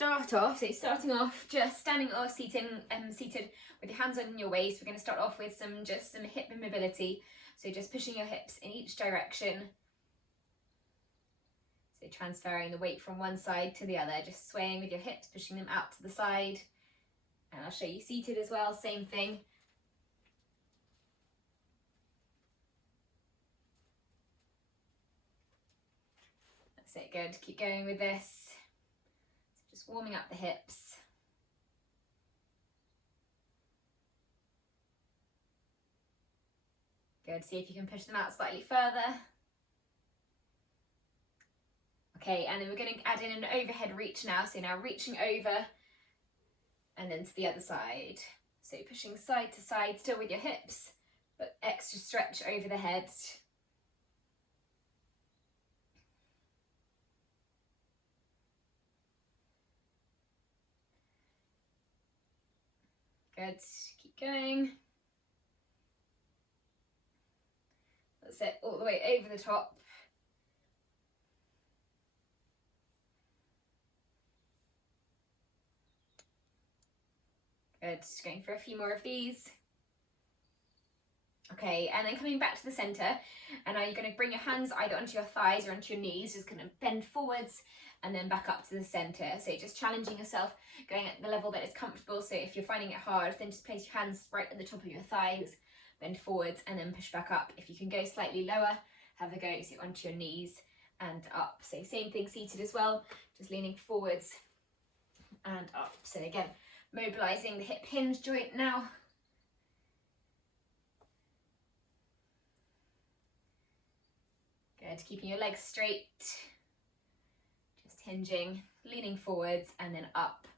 start off, so starting off just standing or seated with your hands on your waist. We're going to start off with some hip mobility, so just pushing your hips in each direction, so transferring the weight from one side to the other, just swaying with your hips, pushing them out to the side. And I'll show you seated as well, same thing. That's it, good, keep going with this. Just warming up the hips. Good, see if you can push them out slightly further. Okay, and then we're going to add in an overhead reach now. So now reaching over and then to the other side. So pushing side to side, still with your hips, but extra stretch over the head. Good, keep going. That's it, all the way over the top. Good, just going for a few more of these. Okay, and then coming back to the center, and now you're going to bring your hands either onto your thighs or onto your knees, just going to bend forwards and then back up to the center. So just challenging yourself, going at the level that is comfortable. So if you're finding it hard, then just place your hands right at the top of your thighs, bend forwards and then push back up. If you can go slightly lower, have a go, so onto your knees and up. So same thing seated as well, just leaning forwards and up. So again, mobilizing the hip hinge joint now. Good, keeping your legs straight, just hinging, leaning forwards and then up.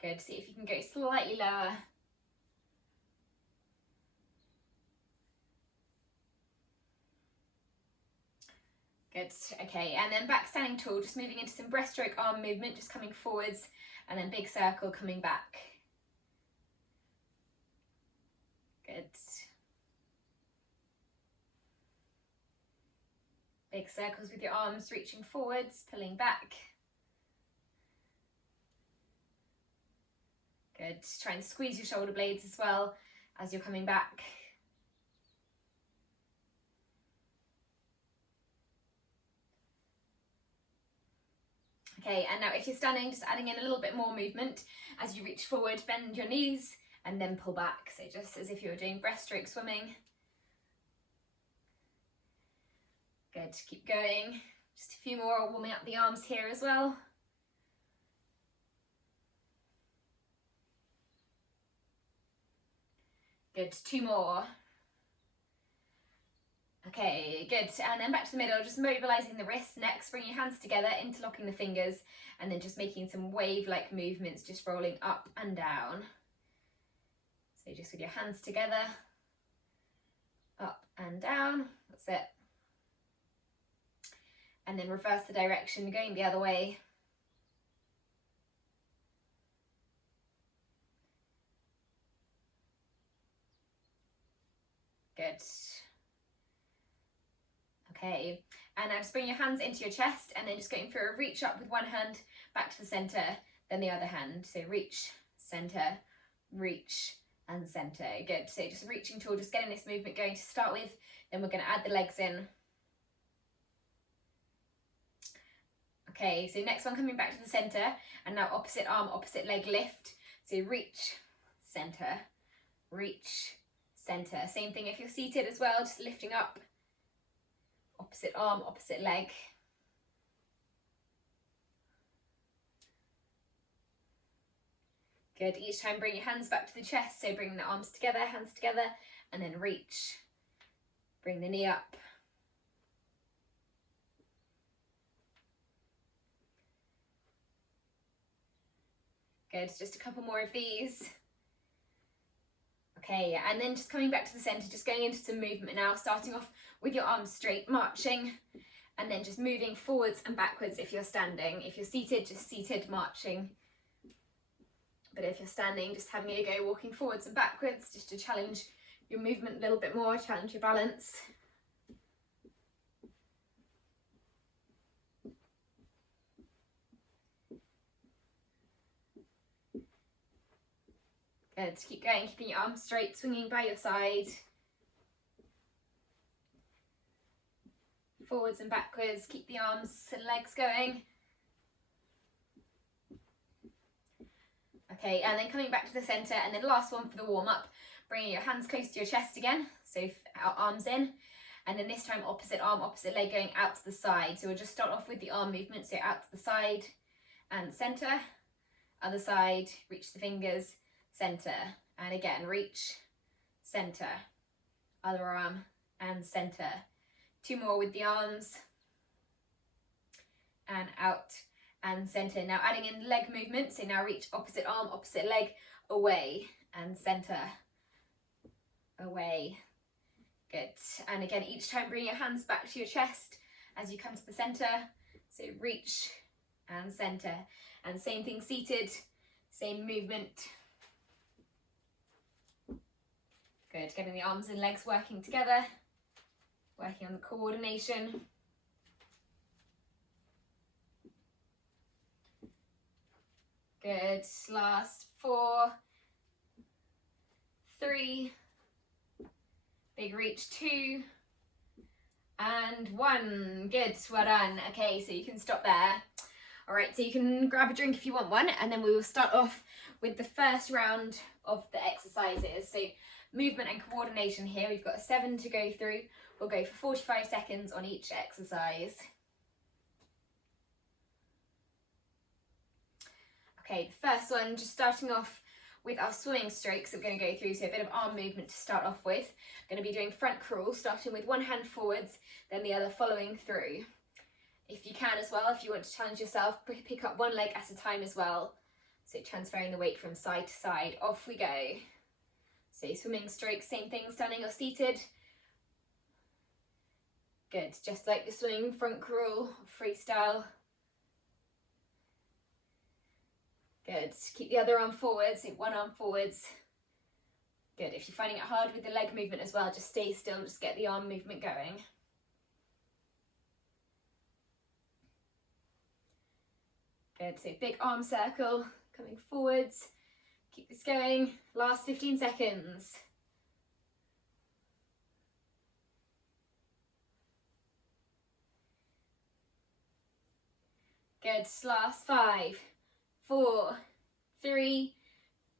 Good, see if you can go slightly lower. Good, okay, and then back standing tall, just moving into some breaststroke arm movement, just coming forwards and then big circle coming back. Good. Big circles with your arms reaching forwards, pulling back. Good, try and squeeze your shoulder blades as well as you're coming back. Okay, and now if you're standing, just adding in a little bit more movement as you reach forward, bend your knees and then pull back. So just as if you were doing breaststroke swimming. Good, keep going. Just a few more, warming up the arms here as well. Good, two more. Okay, good, and then back to the middle, just mobilizing the wrists. Next, bring your hands together, interlocking the fingers, and then just making some wave-like movements, just rolling up and down. So just with your hands together, up and down, that's it. And then reverse the direction, going the other way. Good. Okay, and now just bring your hands into your chest and then just going for a reach up with one hand back to the center, then the other hand. So reach, center, reach and center. Good, so just reaching toward, just getting this movement going to start with, then we're going to add the legs in. Okay, so next one, coming back to the center, and now opposite arm, opposite leg lift. So reach, center, reach, center. Same thing if you're seated as well, just lifting up. Opposite arm, opposite leg. Good, each time bring your hands back to the chest, so bring the arms together, hands together, and then reach. Bring the knee up. Good, just a couple more of these. Okay, and then just coming back to the center, just going into some movement now, starting off with your arms straight, marching, and then just moving forwards and backwards if you're standing. If you're seated, just seated, marching. But if you're standing, just having a go, walking forwards and backwards, just to challenge your movement a little bit more, challenge your balance. Good, keep going, keeping your arms straight, swinging by your side. Forwards and backwards, keep the arms and legs going. Okay, and then coming back to the centre, and then last one for the warm-up, bringing your hands close to your chest again, so arms in, and then this time opposite arm, opposite leg going out to the side. So we'll just start off with the arm movement, so out to the side and centre, other side, reach the fingers, centre, and again, reach, centre, other arm and centre. 2 more with the arms, and out and centre. Now adding in leg movement, so now reach opposite arm, opposite leg, away and centre, away. Good. And again, each time bring your hands back to your chest as you come to the centre, so reach and centre. And same thing seated, same movement. Good, getting the arms and legs working together, working on the coordination. Good, last 4, 3, big reach, 2, and 1. Good, well done. Okay, so you can stop there. All right, so you can grab a drink if you want one, and then we will start off with the first round of the exercises. So movement and coordination here, we've got 7 to go through. We'll go for 45 seconds on each exercise. Okay, the first one, just starting off with our swimming strokes that we're going to go through, so a bit of arm movement to start off with. Going to be doing front crawl, starting with one hand forwards, then the other following through. If you can as well, if you want to challenge yourself, pick up one leg at a time as well. So transferring the weight from side to side, off we go. So swimming strokes, same thing, standing or seated. Good, just like the swimming front crawl, freestyle. Good, keep the other arm forwards, so one arm forwards. Good, if you're finding it hard with the leg movement as well, just stay still, just get the arm movement going. Good, so big arm circle, coming forwards. Keep this going, last 15 seconds. Good, last 5, 4, 3,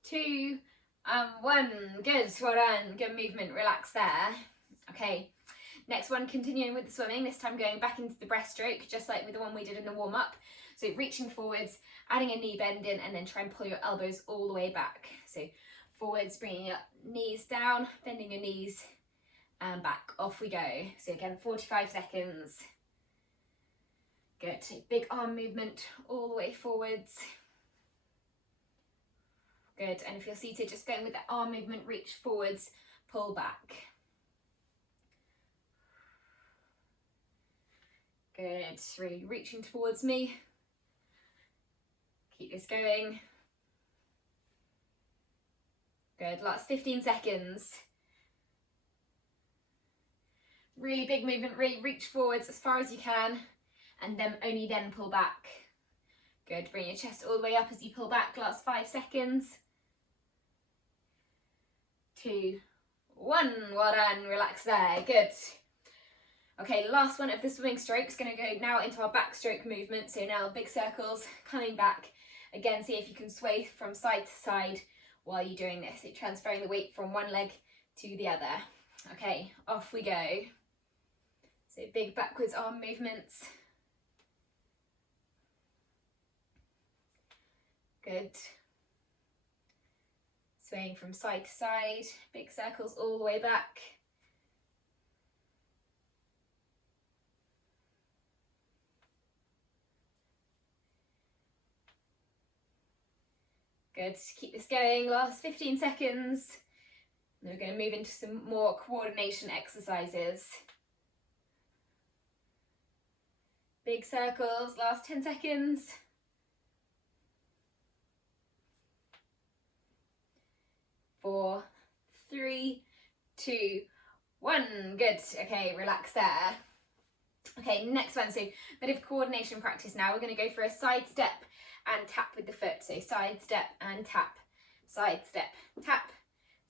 2, and 1. Good, well done, good movement, relax there. Okay, next one, continuing with the swimming, this time going back into the breaststroke, just like with the one we did in the warm-up. So reaching forwards, adding a knee bend in, and then try and pull your elbows all the way back. So forwards, bringing your knees down, bending your knees, and back, off we go. So again, 45 seconds. Good, big arm movement all the way forwards. Good, and if you're seated, just going with that arm movement, reach forwards, pull back. Good, really reaching towards me. Keep this going. Good, last 15 seconds. Really big movement, really reach forwards as far as you can, and then only then pull back. Good, bring your chest all the way up as you pull back, last 5 seconds. 2, 1, well done, relax there, good. Okay, last one of the swimming strokes, going to go now into our backstroke movement, so now big circles, coming back. Again, see if you can sway from side to side while you're doing this, so transferring the weight from one leg to the other. Okay, off we go. So big backwards arm movements. Good. Swaying from side to side, big circles all the way back. Good, keep this going, last 15 seconds. And we're going to move into some more coordination exercises. Big circles, last 10 seconds. 4, 3, 2, 1. Good, okay, relax there. Okay, next one, so a bit of coordination practice now. We're going to go for a side step and tap with the foot. So side step and tap, side step, tap,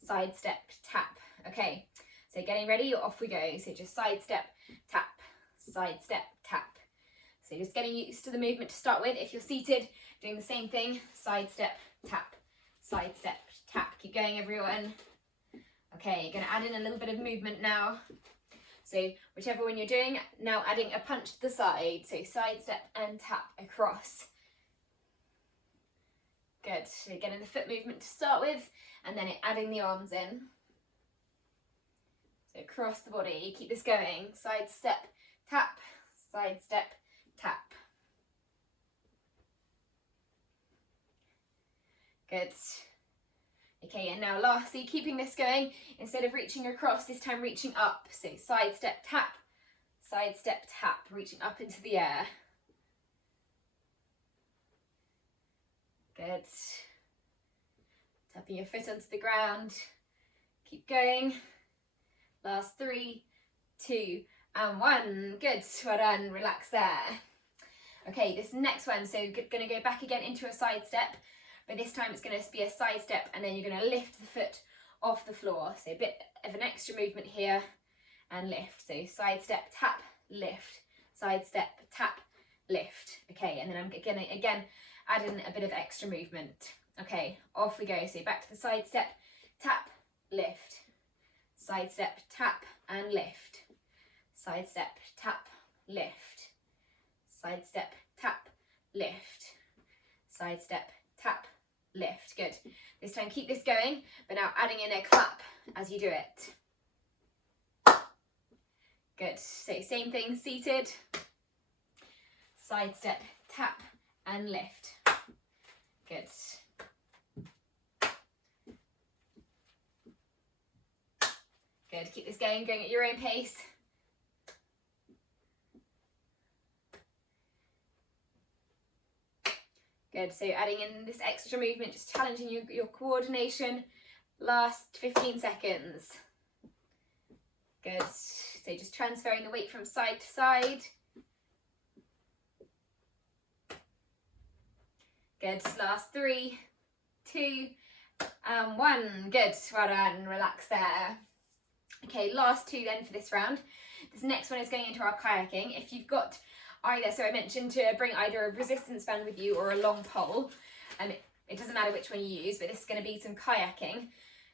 side step, tap. Okay, so getting ready, off we go. So just side step, tap, side step, tap. So just getting used to the movement to start with. If you're seated, doing the same thing, side step, tap, side step, tap. Keep going, everyone. Okay, you're going to add in a little bit of movement now. So whichever one you're doing, now adding a punch to the side. So side step and tap across. Good. So getting the foot movement to start with, and then adding the arms in. So across the body, keep this going. Side step, tap, side step, tap. Good. Okay, and now lastly, keeping this going, instead of reaching across, this time reaching up. So side step, tap, side step, tap, reaching up into the air. Good. Tapping your foot onto the ground. Keep going. Last 3, 2, and 1. Good. Well done. Relax there. Okay, this next one, so going to go back again into a side step, but this time it's going to be a side step, and then you're going to lift the foot off the floor. So a bit of an extra movement here, and lift. So side step, tap, lift. Side step, tap, lift. Okay, and then I'm going to again add in a bit of extra movement. Okay, off we go. So back to the side step, tap, lift. Side step, tap, and lift. Side step, tap, lift. Side step, tap, lift. Side step, tap, lift. Good. This time keep this going, but now adding in a clap as you do it. Good. So same thing, seated. Side step, tap, and lift. Good. Good. Keep this going at your own pace. Good. So adding in this extra movement, just challenging your coordination. Last 15 seconds. Good. So just transferring the weight from side to side. Good. Last 3, 2, and 1. Good. Well done. Relax there. Okay, last 2 then for this round. This next one is going into our kayaking. If you've got either, so I mentioned to bring either a resistance band with you or a long pole. It doesn't matter which one you use, but this is going to be some kayaking.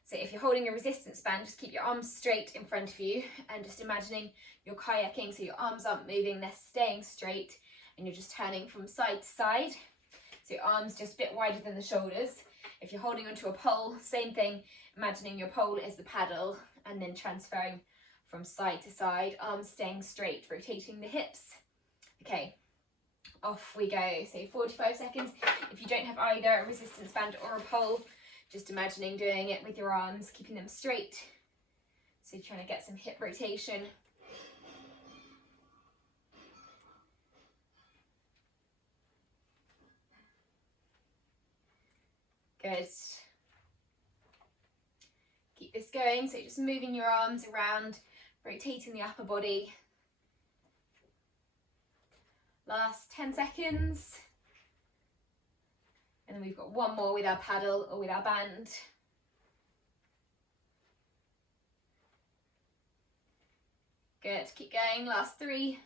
So if you're holding a resistance band, just keep your arms straight in front of you and just imagining you're kayaking, so your arms aren't moving, they're staying straight, and you're just turning from side to side. So your arms just a bit wider than the shoulders. If you're holding onto a pole, same thing, imagining your pole is the paddle, and then transferring from side to side, arms staying straight, rotating the hips. Okay, off we go. So 45 seconds. If you don't have either a resistance band or a pole, just imagining doing it with your arms, keeping them straight. So you're trying to get some hip rotation. Good. Keep this going, so just moving your arms around, rotating the upper body. Last 10 seconds. And then we've got one more with our paddle or with our band. Good, keep going. Last 3,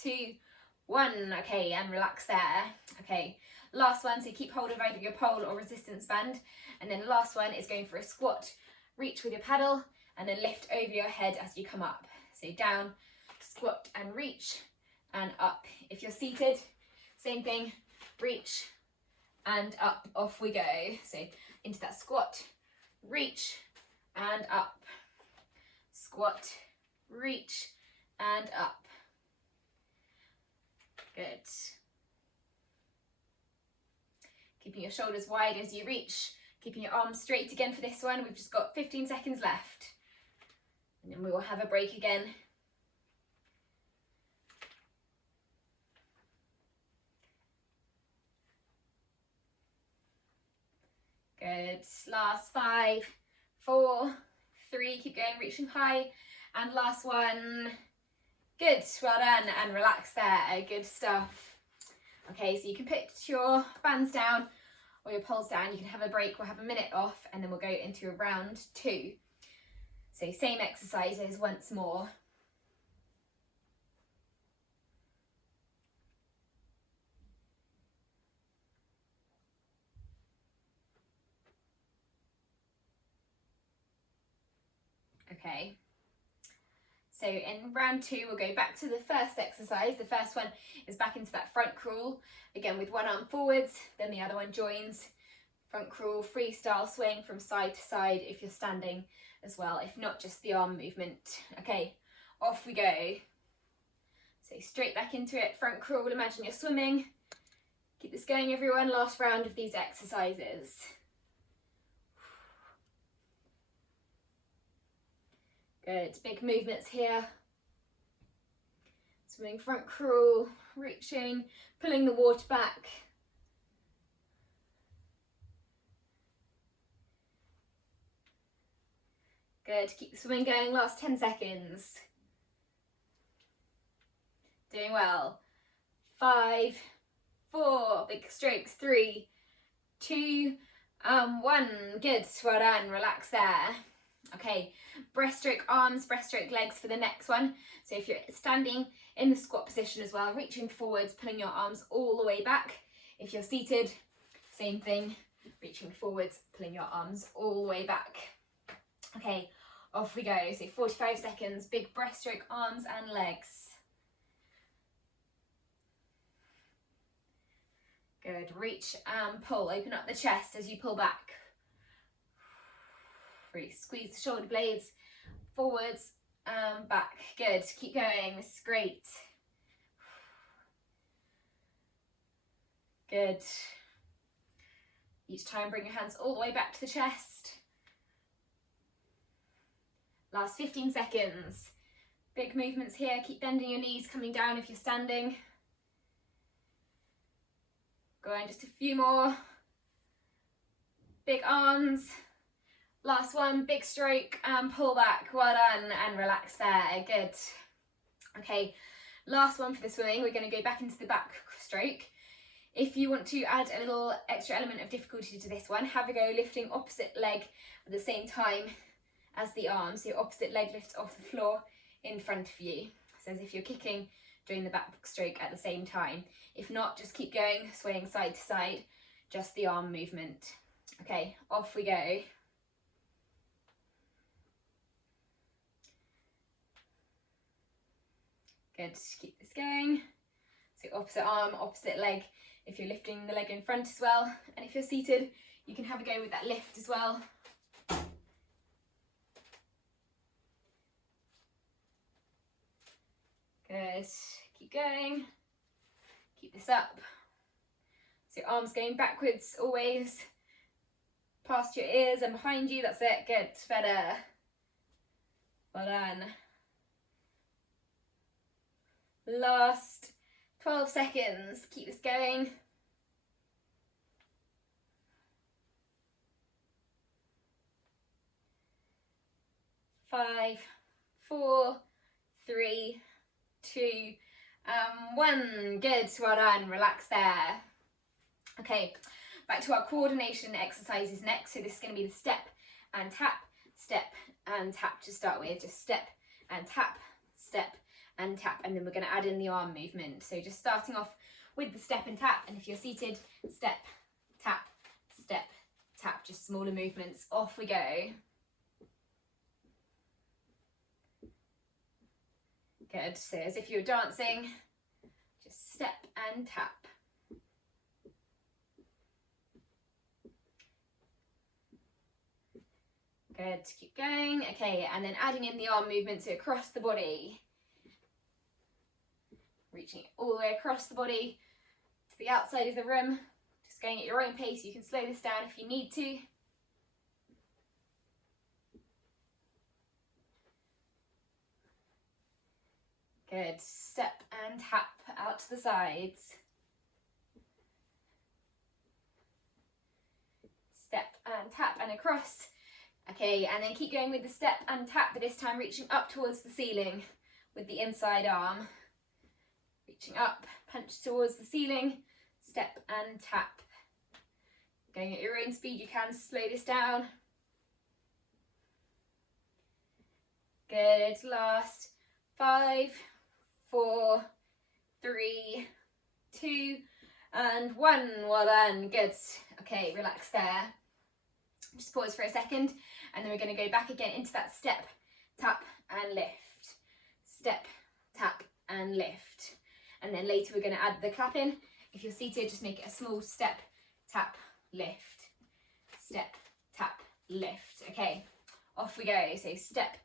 2, 1. Okay, and relax there. Okay, last one, so keep hold of either your pole or resistance band. And then last one is going for a squat. Reach with your paddle and then lift over your head as you come up. So down, squat and reach and up. If you're seated, same thing, reach and up, off we go. So into that squat, reach and up. Squat, reach and up. Good. Keeping your shoulders wide as you reach. Keeping your arms straight again for this one. We've just got 15 seconds left. And then we will have a break again. Good. Last 5, 4, 3. Keep going, reaching high. And last one. Good. Well done. And relax there. Good stuff. Okay, so you can put your bands down or your pole's down, you can have a break. We'll have a minute off and then we'll go into round 2. So same exercises once more. Okay, so in round 2 we'll go back to the first exercise. The first one is back into that front crawl, again with one arm forwards, then the other one joins. Front crawl, freestyle swing from side to side if you're standing as well, if not just the arm movement. Okay, off we go. So straight back into it, front crawl, imagine you're swimming. Keep this going everyone, last round of these exercises. Good, big movements here. Swimming front crawl, reaching, pulling the water back. Good, keep the swimming going, last 10 seconds. Doing well. 5, 4, big strokes, 3, 2, 1. Good, well done, relax there. Okay, breaststroke arms, breaststroke legs for the next one. So if you're standing in the squat position as well, reaching forwards, pulling your arms all the way back. If you're seated, same thing, reaching forwards, pulling your arms all the way back. Okay, off we go. So 45 seconds, big breaststroke arms and legs. Good, reach and pull, open up the chest as you pull back. Really squeeze the shoulder blades forwards and back. Good, keep going, this is great. Good. Each time bring your hands all the way back to the chest. Last 15 seconds. Big movements here, keep bending your knees, coming down if you're standing. Go on, just a few more. Big arms. Last one, big stroke and pull back. Well done, and relax there. Good. Okay, last one for the swimming. We're going to go back into the back stroke. If you want to add a little extra element of difficulty to this one, have a go lifting opposite leg at the same time as the arm. So your opposite leg lifts off the floor in front of you. So as if you're kicking during the back stroke at the same time. If not, just keep going, swaying side to side, just the arm movement. Okay, off we go. Good, keep this going. So opposite arm, opposite leg, if you're lifting the leg in front as well. And if you're seated, you can have a go with that lift as well. Good, keep going. Keep this up. So your arms going backwards always. Past your ears and behind you, that's it, good, better. Well done. Last 12 seconds, keep this going. Five, 4, 3, 2, 1. Good, well done, relax there. Okay, back to our coordination exercises next. So this is going to be the step and tap to start with. Just step and tap, and tap, and then we're going to add in the arm movement. So just starting off with the step and tap, and if you're seated, step, tap, just smaller movements. Off we go. Good, so as if you're dancing, just step and tap. Good, keep going. Okay, and then adding in the arm movement, so across the body. Reaching all the way across the body to the outside of the room. Just going at your own pace. You can slow this down if you need to. Good, step and tap out to the sides. Step and tap and across. Okay, and then keep going with the step and tap, but this time reaching up towards the ceiling with the inside arm. Reaching up, punch towards the ceiling, step and tap. Going at your own speed, you can slow this down. Good, last 5, 4, 3, 2, and 1. Well done, good. Okay, relax there. Just pause for a second, and then we're going to go back again into that step, tap and lift. Step, tap and lift. And then later we're going to add the clapping. If you're seated, just make it a small step, tap, lift. Step, tap, lift. Okay, off we go. So step,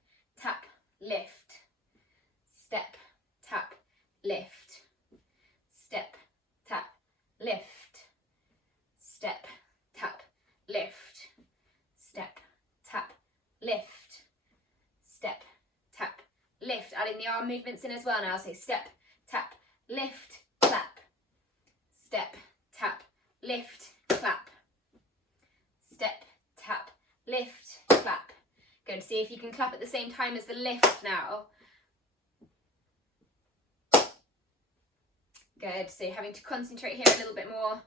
tap, lift. Step, tap, lift. Step, tap, lift. Step, tap, lift. Step, tap, lift. Step, tap, lift. Adding the arm movements in as well now. So step, tap, lift, clap. Step, tap, lift, clap. Step, tap, lift, clap. Good. See if you can clap at the same time as the lift now. Good. So you're having to concentrate here a little bit more.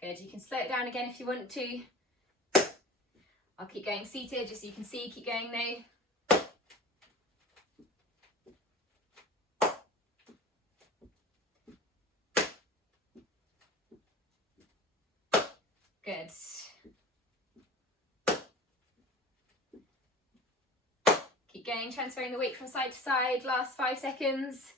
Good. You can slow it down again if you want to. I'll keep going seated just so you can see. Keep going though. Good. Keep going, transferring the weight from side to side. Last 5 seconds.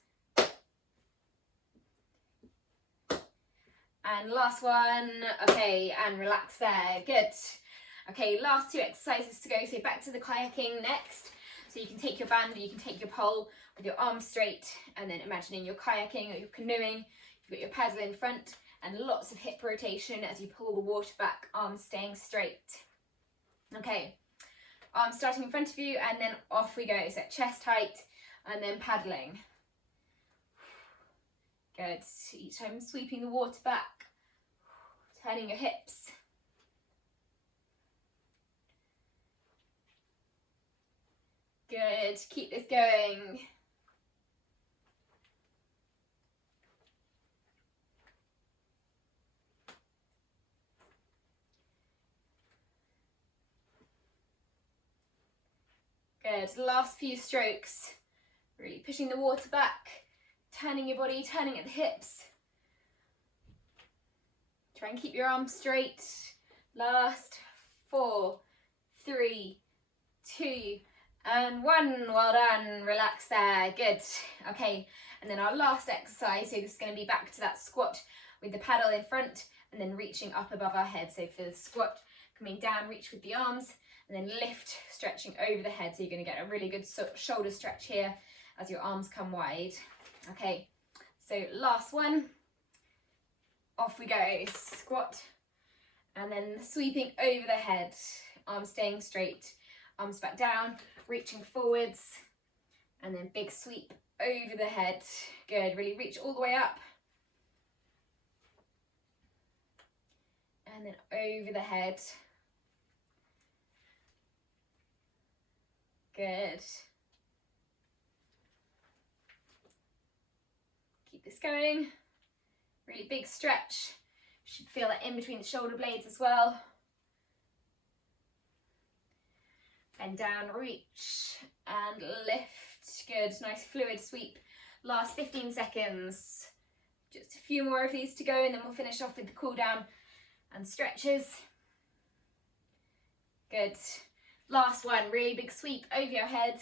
And last one. Okay, and relax there. Good. Okay, last 2 exercises to go. So back to the kayaking next. So you can take your band or you can take your pole with your arms straight, and then imagining you're kayaking or you're canoeing. You've got your paddle in front and lots of hip rotation as you pull the water back, arms staying straight. Okay, arms starting in front of you, and then off we go. So chest height and then paddling. Good. Each time sweeping the water back, turning your hips. Good. Keep this going. Good. Last few strokes. Really pushing the water back, turning your body, turning at the hips. Try and keep your arms straight. Last 4, 3, 2, and 1. Well done. Relax there. Good. Okay, and then our last exercise, so this is going to be back to that squat with the paddle in front and then reaching up above our head. So for the squat, coming down, reach with the arms, and then lift, stretching over the head. So you're going to get a really good shoulder stretch here as your arms come wide. Okay, so last one. Off we go. Squat, and then sweeping over the head. Arms staying straight, arms back down, reaching forwards, and then big sweep over the head. Good. Really reach all the way up. And then over the head. Good. Keep this going. Really big stretch. You should feel that in between the shoulder blades as well. And down, reach and lift. Good, nice fluid sweep. Last 15 seconds. Just a few more of these to go, and then we'll finish off with the cool down and stretches. Good. Last one, really big sweep over your head,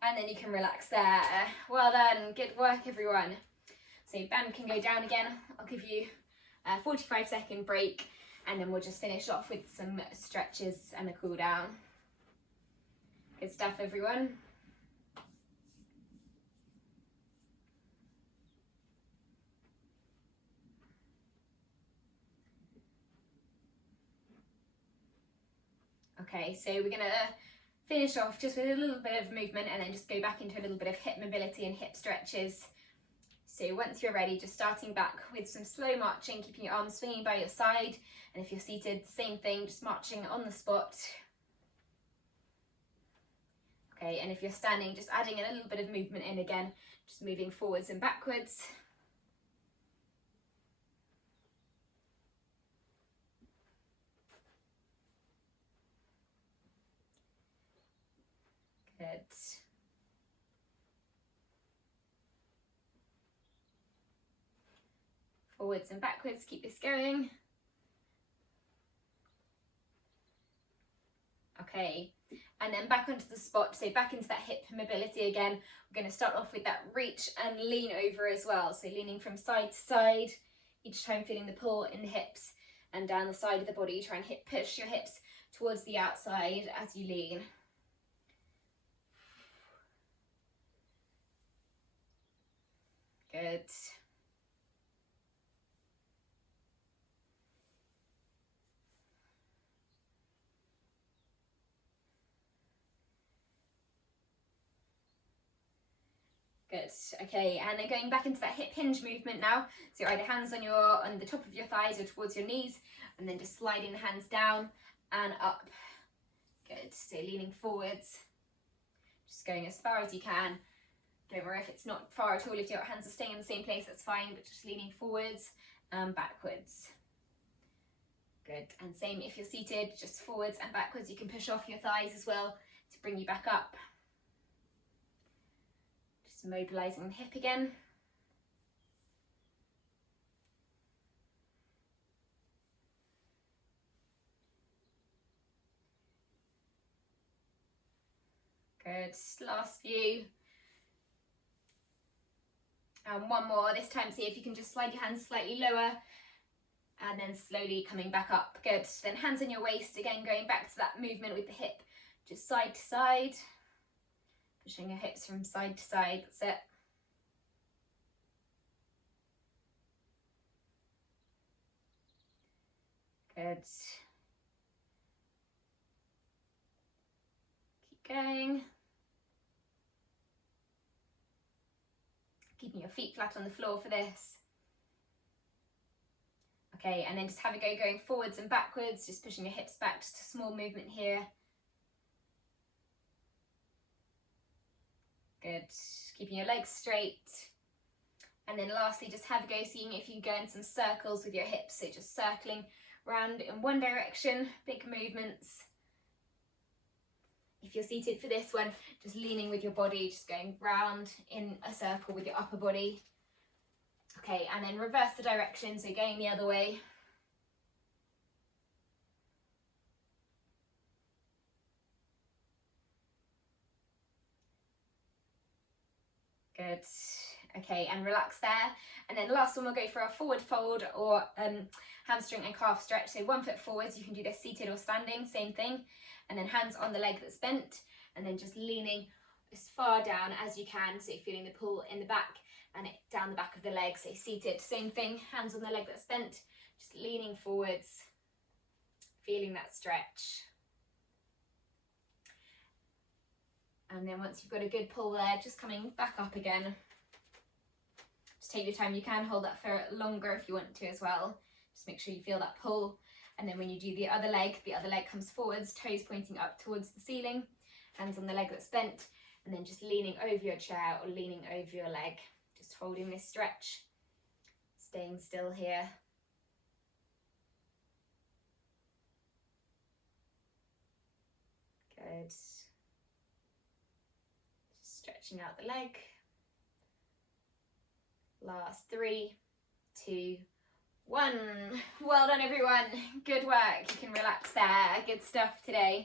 and then you can relax there. Well done, good work everyone. So band can go down again. I'll give you a 45-second break, and then we'll just finish off with some stretches and a cool down. Good stuff everyone. Okay, so we're going to finish off just with a little bit of movement and then just go back into a little bit of hip mobility and hip stretches. So once you're ready, just starting back with some slow marching, keeping your arms swinging by your side. And if you're seated, same thing, just marching on the spot. Okay, and if you're standing, just adding a little bit of movement in again, just moving forwards and backwards. Good. Forwards and backwards, keep this going. Okay, and then back onto the spot, so back into that hip mobility again. We're going to start off with that reach and lean over as well, so leaning from side to side, each time feeling the pull in the hips and down the side of the body. Try and push your hips towards the outside as you lean. Good. Good. Okay, and then going back into that hip hinge movement now. So either hands on the top of your thighs or towards your knees, and then just sliding the hands down and up. Good. So leaning forwards, just going as far as you can. Don't worry if it's not far at all. If your hands are staying in the same place, that's fine, but just leaning forwards and backwards. Good. And same if you're seated, just forwards and backwards. You can push off your thighs as well to bring you back up. Mobilizing the hip again. Good. Last few. And one more. This time, see if you can just slide your hands slightly lower and then slowly coming back up. Good. Then hands on your waist again, going back to that movement with the hip, just side to side. Pushing your hips from side to side, that's it. Good. Keep going. Keeping your feet flat on the floor for this. Okay, and then just have a go going forwards and backwards, just pushing your hips back, just a small movement here. Good. Keeping your legs straight. And then lastly, just have a go seeing if you can go in some circles with your hips. So just circling round in one direction, big movements. If you're seated for this one, just leaning with your body, just going round in a circle with your upper body. Okay, and then reverse the direction, so going the other way. Good. Okay, and relax there. And then last one, we'll go for a forward fold or hamstring and calf stretch. So 1 foot forwards, you can do this seated or standing, same thing. And then hands on the leg that's bent, and then just leaning as far down as you can. So you're feeling the pull in the back and down the back of the leg. So seated, same thing, hands on the leg that's bent, just leaning forwards, feeling that stretch. And then once you've got a good pull there, just coming back up again. Just take your time. You can hold that for longer if you want to as well. Just make sure you feel that pull. And then when you do the other leg comes forwards, toes pointing up towards the ceiling, hands on the leg that's bent, and then just leaning over your chair or leaning over your leg. Just holding this stretch, staying still here. Good. Stretching out the leg. Last 3, 2, 1. Well done, everyone. Good work. You can relax there. Good stuff today.